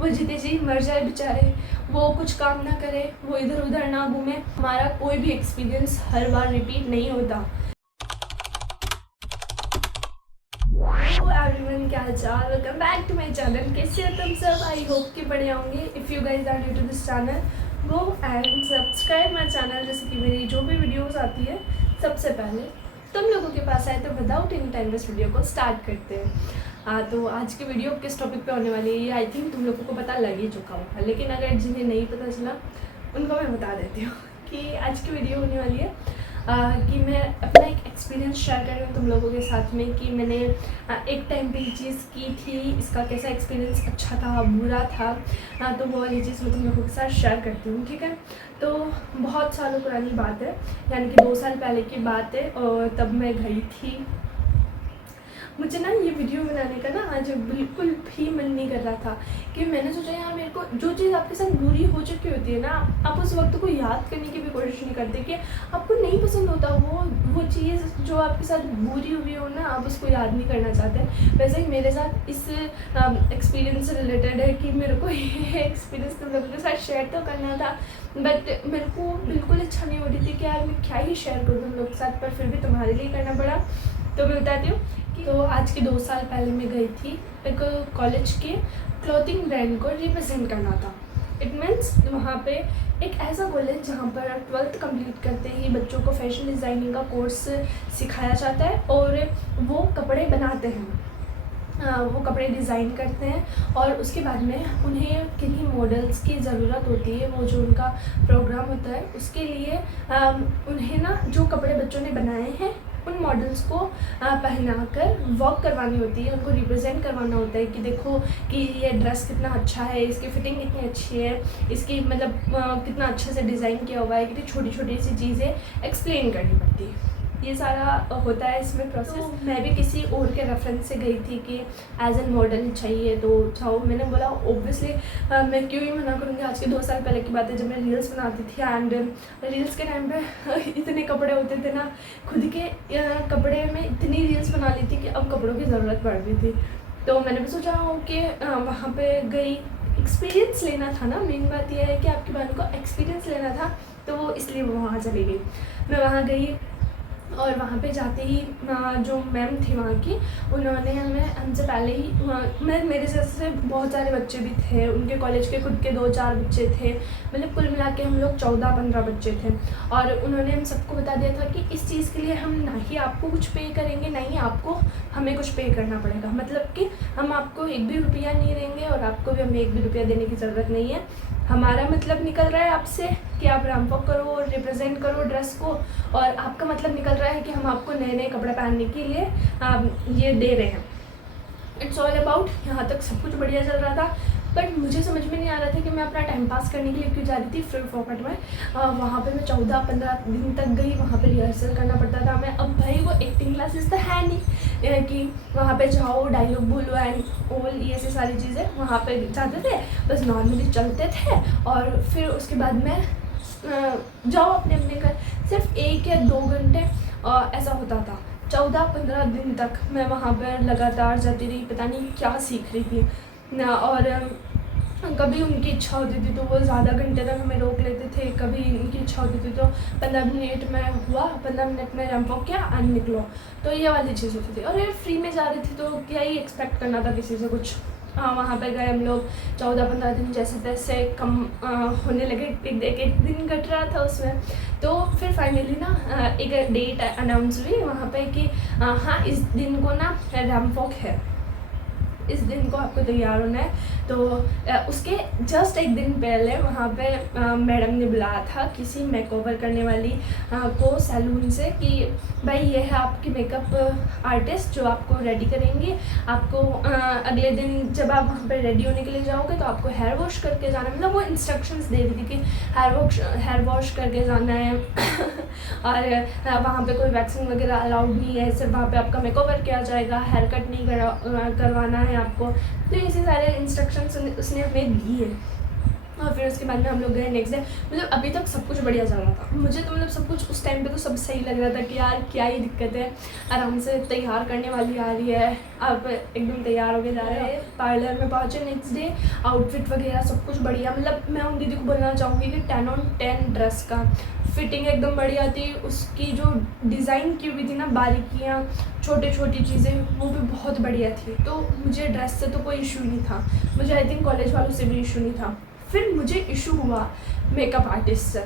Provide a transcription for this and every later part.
वो जीते जी मर जाए बेचारे, वो कुछ काम ना करे, वो इधर उधर ना घूमे। हमारा कोई भी एक्सपीरियंस हर बार रिपीट नहीं होता। एवरीवन, क्या हाल चाल, welcome back to my channel. कैसे हो तुम सब? आई होप कि बढ़िया होंगे। If you guys are new to this channel, go and subscribe my channel, जैसे कि मेरी जो भी वीडियोस आती है सबसे पहले तुम लोगों के पास आए। तो विदाउट एनी टाइम इस वीडियो को स्टार्ट करते हैं। तो आज की वीडियो किस टॉपिक पे होने वाली है ये आई थिंक तुम लोगों को पता लग ही चुका होगा, लेकिन अगर जिन्हें नहीं पता चला उनको मैं बता देती हूँ कि आज की वीडियो होने वाली है कि मैं अपना एक एक्सपीरियंस शेयर कर रही हूँ तुम लोगों के साथ में कि मैंने एक टाइम पे ये चीज़ की थी, इसका कैसा एक्सपीरियंस, अच्छा था बुरा था। तो वो वाली चीज़ मैं तुम लोगों के साथ शेयर करती हूँ, ठीक है। तो बहुत सालों पुरानी बात है, यानी कि 2 साल पहले की बात है, और तब मैं गई थी। मुझे ना ये वीडियो बनाने का ना आज बिल्कुल भी मन नहीं कर रहा था कि मैंने सोचा यार मेरे को जो चीज़ आपके साथ बुरी हो चुकी होती है ना, आप उस वक्त को याद करने की भी कोशिश नहीं करते कि आपको नहीं पसंद होता वो चीज़ जो आपके साथ बुरी हुई हो ना, आप उसको याद नहीं करना चाहते। वैसे ही मेरे साथ इस एक्सपीरियंस से रिलेटेड है कि मेरे को ये एक्सपीरियंस तुम लोगों के साथ शेयर तो करना था, बट मेरे को बिल्कुल इच्छा नहीं हो रही थी कि यार मैं क्या ही शेयर करूँ तुम लोगों के साथ, पर फिर भी तुम्हारे लिए करना पड़ा। तो मैं बताती हूँ। तो आज के 2 साल पहले मैं गई थी एक कॉलेज के क्लॉथिंग ब्रांड को रिप्रेजेंट करना था। इट मीन्स वहाँ पे एक ऐसा कॉलेज जहाँ पर 12th कंप्लीट करते ही बच्चों को फैशन डिज़ाइनिंग का कोर्स सिखाया जाता है, और वो कपड़े बनाते हैं, वो कपड़े डिज़ाइन करते हैं, और उसके बाद में उन्हें किन्हीं मॉडल्स की ज़रूरत होती है। वो जो उनका प्रोग्राम होता है उसके लिए उन्हें ना जो कपड़े बच्चों ने बनाए हैं उन मॉडल्स को पहनाकर वॉक करवानी होती है, उनको रिप्रेजेंट करवाना होता है कि देखो कि ये ड्रेस कितना अच्छा है, इसकी फिटिंग कितनी अच्छी है, इसकी मतलब कितना अच्छे से डिज़ाइन किया हुआ है, कितनी छोटी छोटी सी चीज़ें एक्सप्लेन करनी पड़ती है। ये सारा होता है इसमें प्रोसेस। तो मैं भी किसी और के रेफरेंस से गई थी कि एज एन मॉडल चाहिए तो चाहो। मैंने बोला ओब्वियसली मैं क्यों ही मना करूँगी। आज के 2 साल पहले की बात है जब मैं रील्स बनाती थी, एंड रील्स के टाइम पे इतने कपड़े होते थे ना, खुद के कपड़े में इतनी रील्स बना ली थी कि अब कपड़ों की ज़रूरत पड़ रही थी। तो मैंने भी सोचा कि वहाँ पे गई, एक्सपीरियंस लेना था ना। मेन बात यह है कि आपकी बहन को एक्सपीरियंस लेना था, तो वो इसलिए वो वहाँ चली गई। मैं वहाँ गई और वहाँ पे जाते ही जो मैम थी वहाँ की, उन्होंने हमसे पहले ही मेरे जैसे बहुत सारे बच्चे भी थे, उनके कॉलेज के खुद के 2-4 बच्चे थे, मतलब कुल मिला के हम लोग 14-15 बच्चे थे। और उन्होंने हम सबको बता दिया था कि इस चीज़ के लिए हम ना ही आपको कुछ पे करेंगे, ना ही आपको हमें कुछ पे करना पड़ेगा। मतलब कि हम आपको एक भी रुपया नहीं देंगे और आपको भी हमें एक भी रुपया देने की ज़रूरत नहीं है। हमारा मतलब निकल रहा है आपसे कि आप रैंप करो और रिप्रेजेंट करो ड्रेस को, और आपका मतलब निकल रहा है कि हम आपको नए नए कपड़े पहनने के लिए ये दे रहे हैं। इट्स ऑल अबाउट, यहाँ तक सब कुछ बढ़िया चल रहा था, बट मुझे समझ में नहीं आ रहा था कि मैं अपना टाइम पास करने के लिए क्यों जा रही थी फ्री फोकट में। वहाँ पे मैं 14-15 दिन तक गई, वहाँ पे रिहर्सल करना पड़ता था। मैं अब भाई वो एक्टिंग क्लासेस तो है नहीं कि वहाँ पे जाओ डायलॉग बोलो एंड ऑल ये से सारी चीज़ें। वहाँ पे जाते थे, बस नॉर्मली चलते थे, और फिर उसके बाद में जाओ अपने अपने घर। सिर्फ 1 या 2 घंटे ऐसा होता था। 14-15 दिन तक मैं वहाँ पर लगातार जाती रही, पता नहीं क्या सीख रही थी ना। और कभी उनकी इच्छा होती थी तो वो ज़्यादा घंटे तक हमें रोक लेते थे, कभी उनकी इच्छा होती थी तो 15 मिनट में हुआ, 15 मिनट में रैंप वॉक किया एंड निकलो। तो ये वाली चीज़ होती थी। और ये फ्री में जा रही थी तो क्या ही एक्सपेक्ट करना था किसी से कुछ। वहाँ पे गए हम लोग, 14-15 दिन जैसे तैसे कम होने लगे, एक दिन कट रहा था उसमें। तो फिर फाइनली ना एक डेट अनाउंस हुई वहाँ पे कि हाँ इस दिन को ना रैंप वॉक है, इस दिन को आपको तैयार होना है। तो उसके जस्ट एक दिन पहले वहाँ पे मैडम ने बुलाया था किसी मेकओवर करने वाली को सैलून से कि भाई ये है आपकी मेकअप आर्टिस्ट जो आपको रेडी करेंगे। आपको अगले दिन जब आप वहाँ पे रेडी होने के लिए जाओगे तो आपको हेयर वॉश करके जाना है। मतलब वो इंस्ट्रक्शंस दे रही थी कि हेयर वॉश करके जाना है और वहाँ पे कोई वैक्सिंग वगैरह अलाउड नहीं है, सिर्फ वहाँ पे आपका मेकओवर किया जाएगा, हेयर कट नहीं करवाना है आपको। तो ऐसे सारे इंस्ट्रक्शंस उसने हमें दी है। और फिर उसके बाद में हम लोग गए नेक्स्ट डे। मतलब अभी तक सब कुछ बढ़िया चल रहा था मुझे तो, मतलब सब कुछ उस टाइम पे तो सब सही लग रहा था कि यार क्या ही दिक्कत है, आराम से तैयार करने वाली आ रही है, आप एकदम तैयार होके जा रहे हैं। पार्लर में पहुँचे नेक्स्ट डे, आउटफिट वगैरह सब कुछ बढ़िया। मतलब मैं उन दीदी को बोलना चाहूँगी कि 10 on 10 ड्रेस का फिटिंग एकदम बढ़िया थी, उसकी जो डिज़ाइन की हुई थी ना, बारीकियाँ, छोटी छोटी चीज़ें, वो भी बहुत बढ़िया थी। तो मुझे ड्रेस से तो कोई इशू नहीं था, मुझे आई थिंक कॉलेज वालों से भी इशू नहीं था। फिर मुझे इशू हुआ मेकअप आर्टिस्ट से,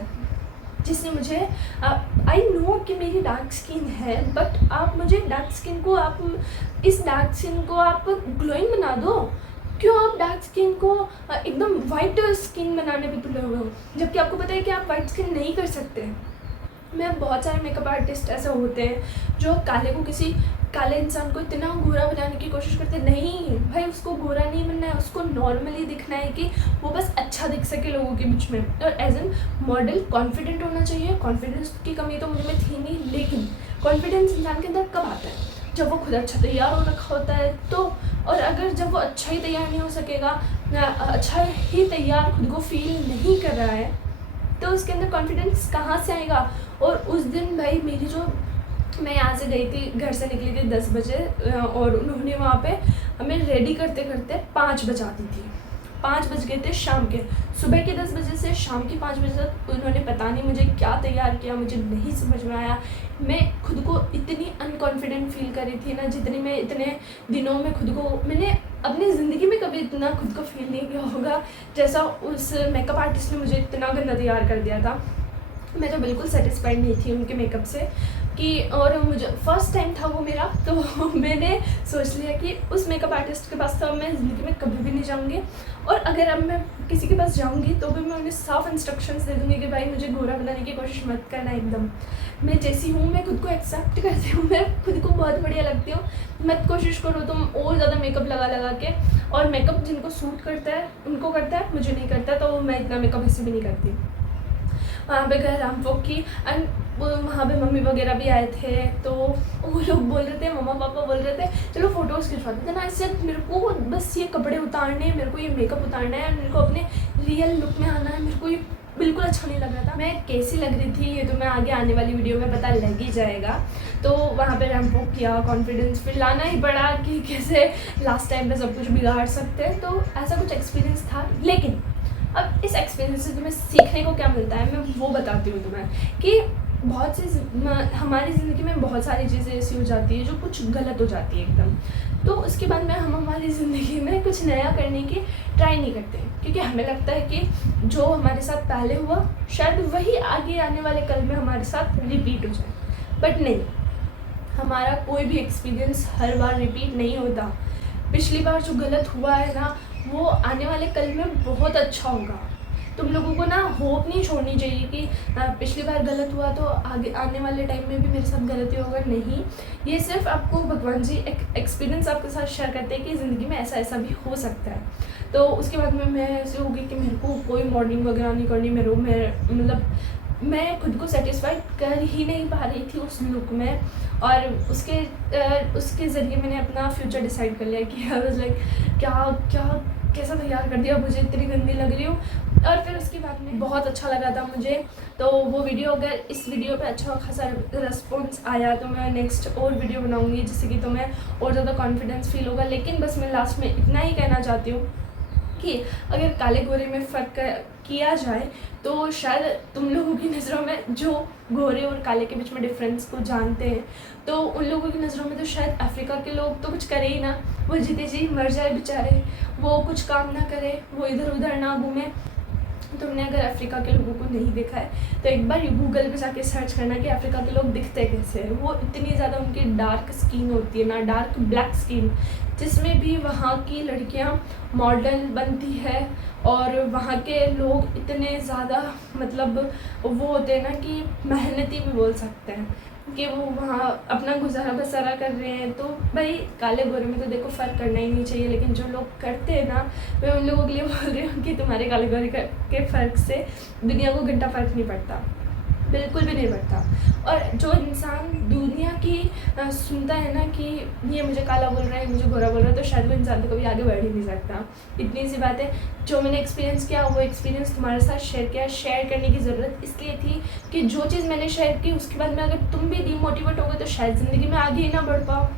जिसने मुझे आई नो कि मेरी डार्क स्किन है, बट आप मुझे डार्क स्किन को, आप इस डार्क स्किन को आप ग्लोइंग बना दो, क्यों आप डार्क स्किन को एकदम वाइट स्किन बनाने पे तुले हुए हो, जबकि आपको पता है कि आप वाइट स्किन नहीं कर सकते। मैं बहुत सारे मेकअप आर्टिस्ट ऐसे होते हैं जो काले इंसान को इतना गोरा बनाने की कोशिश करते हैं। नहीं भाई, उसको गोरा नहीं बनना है, उसको नॉर्मली दिखना है कि वो बस अच्छा दिख सके लोगों के बीच में। और एज एन मॉडल कॉन्फिडेंट होना चाहिए। कॉन्फिडेंस की कमी तो मुझ में थी नहीं, लेकिन कॉन्फिडेंस इंसान के अंदर कब आता है? जब वो खुद अच्छा तैयार हो रखा होता है तो। और अगर जब वो अच्छा ही तैयार नहीं हो सकेगा, अच्छा ही तैयार खुद को फील नहीं कर रहा है, तो उसके अंदर कॉन्फिडेंस कहाँ से आएगा? और उस दिन भाई मैं यहाँ से गई थी, घर से निकली थी 10 बजे, और उन्होंने वहाँ पे हमें रेडी करते करते 5 बजा दी थी। 5 बज गए थे शाम के। सुबह के 10 बजे से शाम के 5 बजे तक उन्होंने पता नहीं मुझे क्या तैयार किया, मुझे नहीं समझ में आया। मैं खुद को इतनी अनकॉन्फिडेंट फील कर रही थी ना, जितनी मैं इतने दिनों में खुद को, मैंने अपनी ज़िंदगी में कभी इतना खुद को फील नहीं किया होगा जैसा उस मेकअप आर्टिस्ट ने मुझे इतना गंदा तैयार कर दिया था। मैं तो बिल्कुल सेटिस्फाइड नहीं थी उनके मेकअप से कि, और मुझे फर्स्ट टाइम था वो मेरा, तो मैंने सोच लिया कि उस मेकअप आर्टिस्ट के पास तो मैं ज़िंदगी में कभी भी नहीं जाऊँगी। और अगर अब मैं किसी के पास जाऊँगी तो भी मैं उन्हें साफ इंस्ट्रक्शंस दे दूँगी कि भाई मुझे गोरा बनाने की कोशिश मत करना, एकदम मैं जैसी हूँ, मैं खुद को एक्सेप्ट करती हूँ, मैं खुद को बहुत बढ़िया लगती हूँ, मत कोशिश करो तुम और ज़्यादा मेकअप लगा के। और मेकअप जिनको सूट करता है उनको करता है, मुझे नहीं करता, तो मैं इतना मेकअप ऐसे भी नहीं करती। वहाँ पे गए रामफोक की, एंड वहाँ पे मम्मी वगैरह भी आए थे, तो वो लोग बोल रहे थे, मम्मा पापा बोल रहे थे चलो फ़ोटोज़ खिंचवाते थे ना। इससे मेरे को बस ये कपड़े उतारने हैं, मेरे को ये मेकअप उतारना है, मेरे को अपने रियल लुक में आना है, मेरे को ये बिल्कुल अच्छा नहीं लग रहा था। मैं कैसी लग रही थी ये तो मैं आगे आने वाली वीडियो में पता लग ही जाएगा। तो वहाँ पे रैंप किया, कॉन्फिडेंस फिर लाना ही पड़ा कि कैसे लास्ट टाइम पे सब कुछ बिगाड़ सकते हैं, तो ऐसा कुछ एक्सपीरियंस था। लेकिन अब इस एक्सपीरियंस से तुम्हें सीखने को क्या मिलता है, मैं वो बताती हूँ तुम्हें कि बहुत सी हमारी ज़िंदगी में बहुत सारी चीज़ें ऐसी हो जाती है जो कुछ गलत हो जाती है एकदम, तो उसके बाद में हम हमारी ज़िंदगी में कुछ नया करने की ट्राई नहीं करते, क्योंकि हमें लगता है कि जो हमारे साथ पहले हुआ शायद वही आगे आने वाले कल में हमारे साथ रिपीट हो जाए। बट नहीं, हमारा कोई भी एक्सपीरियंस हर बार रिपीट नहीं होता। पिछली बार जो गलत हुआ है ना, वो आने वाले कल में बहुत अच्छा होगा। तुम लोगों को ना होप नहीं छोड़नी चाहिए कि पिछली बार गलत हुआ तो आगे आने वाले टाइम में भी मेरे साथ गलती होगा। नहीं, ये सिर्फ आपको भगवान जी एक एक्सपीरियंस आपके साथ शेयर करते हैं कि ज़िंदगी में ऐसा ऐसा भी हो सकता है। तो उसके बाद में मैं ऐसे होगी कि मेरे को कोई मॉडलिंग वगैरह नहीं करनी, मैं खुद को सेटिस्फाइड कर ही नहीं पा रही थी उस लुक में, और उसके ज़रिए मैंने अपना फ्यूचर डिसाइड कर लिया कि आई वाज लाइक कैसा तैयार कर दिया, मुझे इतनी गंदी लग रही हूँ। और फिर उसके बाद में बहुत अच्छा लगा था मुझे, तो वो वीडियो, अगर इस वीडियो पे अच्छा खासा रिस्पॉन्स आया तो मैं नेक्स्ट और वीडियो बनाऊँगी जिससे कि तुम्हें और ज़्यादा कॉन्फिडेंस फील होगा। लेकिन बस मैं लास्ट में इतना ही कहना चाहती हूँ कि अगर काले गोरे में फ़र्क किया जाए तो शायद तुम लोगों की नज़रों में जो गोरे और काले के बीच में डिफरेंस को जानते हैं, तो उन लोगों की नज़रों में तो शायद अफ्रीका के लोग तो कुछ करे ही ना, वो जीते जी मर जाए बेचारे, वो कुछ काम ना करे, वो इधर उधर ना घूमे। तुमने अगर अफ्रीका के लोगों को नहीं देखा है तो एक बार गूगल पे जाके सर्च करना कि अफ्रीका के लोग दिखते कैसे हैं। वो इतनी ज़्यादा उनकी डार्क स्किन होती है ना, डार्क ब्लैक स्किन, जिसमें भी वहाँ की लड़कियाँ मॉडल बनती है, और वहाँ के लोग इतने ज़्यादा मतलब वो होते हैं ना कि मेहनती भी बोल सकते हैं कि वो वहाँ अपना गुजारा बसारा कर रहे हैं। तो भाई काले गोरे में तो देखो फ़र्क करना ही नहीं चाहिए, लेकिन जो लोग करते हैं ना, मैं उन लोगों के लिए बोल रही हूँ कि तुम्हारे काले गोरे के फ़र्क से दुनिया को घंटा फ़र्क नहीं पड़ता। बिल्कुल भी नहीं बढ़ता। और जो इंसान दुनिया की सुनता है ना कि ये मुझे काला बोल रहा है, मुझे गोरा बोल रहा है, तो शायद वो इंसान तो कभी आगे बढ़ ही नहीं सकता। इतनी सी बात है। जो मैंने एक्सपीरियंस किया वो एक्सपीरियंस तुम्हारे साथ शेयर किया। शेयर करने की ज़रूरत इसलिए थी कि जो चीज़ मैंने शेयर की उसके बाद में अगर तुम भी डिमोटिवेट हो गए तो शायद ज़िंदगी में आगे ही ना बढ़ पाओ।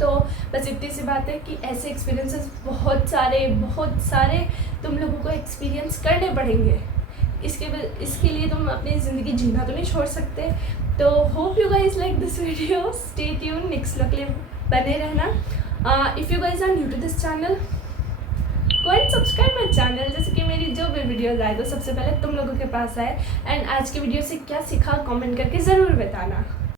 तो बस इतनी सी बात है कि ऐसे एक्सपीरियंसेस बहुत सारे तुम लोगों को एक्सपीरियंस करने पड़ेंगे। इसके लिए तुम अपनी ज़िंदगी जीना तो नहीं छोड़ सकते। तो hope you guys like this video, stay tune, next vlog के लिए बने रहना। If you guys are new to this channel, go and subscribe my channel, जैसे कि मेरी जो भी वीडियोज़ आए तो सबसे पहले तुम लोगों के पास आए। एंड आज की वीडियो से क्या सीखा कमेंट करके ज़रूर बताना।